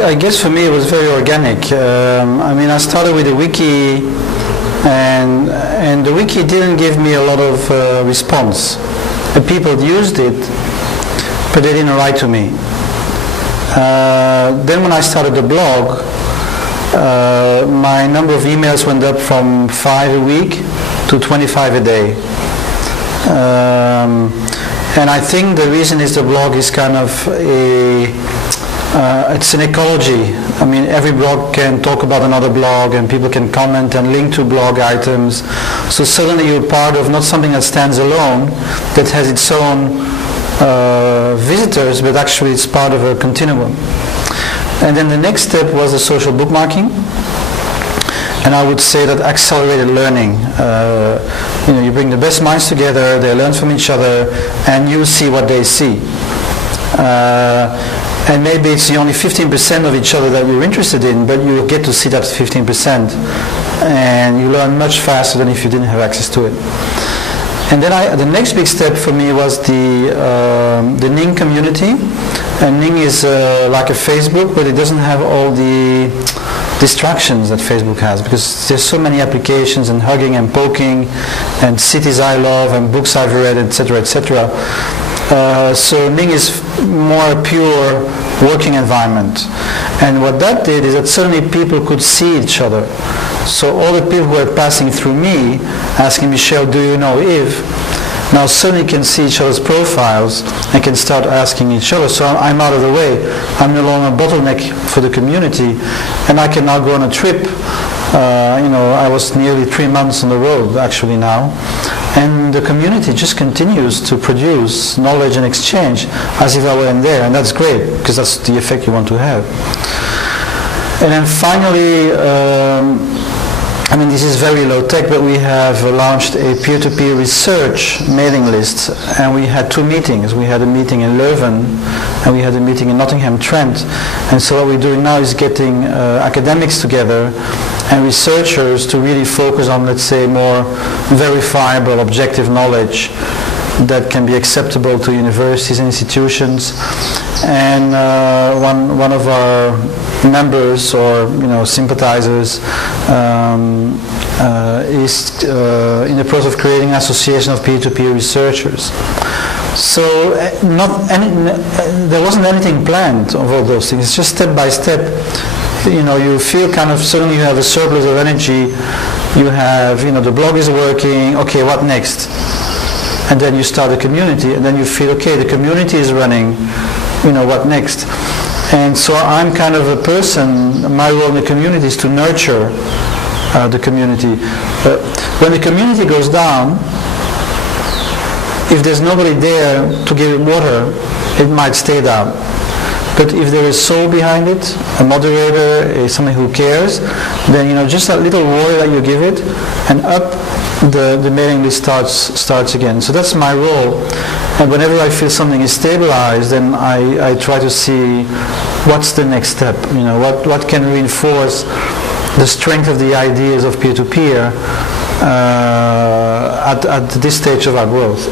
I guess for me it was very organic. I started with a wiki, and the wiki didn't give me a lot of response. The people used it, but they didn't write to me. Then when I started the blog, my number of emails went up from 5 a week to 25 a day. And I think the reason is the blog is kind of it's an ecology. Every blog can talk about another blog, and people can comment and link to blog items. So suddenly you're part of not something that stands alone, that has its own visitors, but actually it's part of a continuum. And then the next step was the social bookmarking. And I would say that accelerated learning. You bring the best minds together, they learn from each other, and you see what they see. And maybe it's only 15% of each other that you're interested in, but you get to see that 15%, and you learn much faster than if you didn't have access to it. And then the next big step for me was the Ning community. And Ning is like a Facebook, but it doesn't have all the distractions that Facebook has, because there's so many applications and hugging and poking and cities I love and books I've read, etc., etc. So Ning is more a pure working environment. And what that did is that suddenly people could see each other. So all the people who were passing through me, asking Michel, do you know Yves? Now suddenly can see each other's profiles and can start asking each other. So I'm out of the way. I'm no longer a bottleneck for the community, and I can now go on a trip. I was nearly 3 months on the road actually now, and the community just continues to produce knowledge and exchange as if I weren't there, and that's great, because that's the effect you want to have. And then finally, this is very low tech, but we have launched a P2P research mailing list, and we had 2 meetings. We had a meeting in Leuven, and we had a meeting in Nottingham Trent. And so what we're doing now is getting academics together and researchers to really focus on, let's say, more verifiable, objective knowledge that can be acceptable to universities and institutions. And one of our members or sympathizers is in the process of creating an association of P2P researchers. So there wasn't anything planned of all those things. It's just step by step. You feel kind of suddenly you have a surplus of energy. You have, the blog is working. Okay, what next? And then you start a community, and then you feel, okay, the community is running. What next? And so I'm kind of a person, my role in the community is to nurture the community. When the community goes down, if there's nobody there to give it water, it might stay down. But if there is soul behind it, a moderator, somebody who cares, then just that little water that you give it, and up the mailing list starts again. So that's my role. And whenever I feel something is stabilized, then I try to see what's the next step. What can reinforce the strength of the ideas of peer-to-peer at this stage of our growth.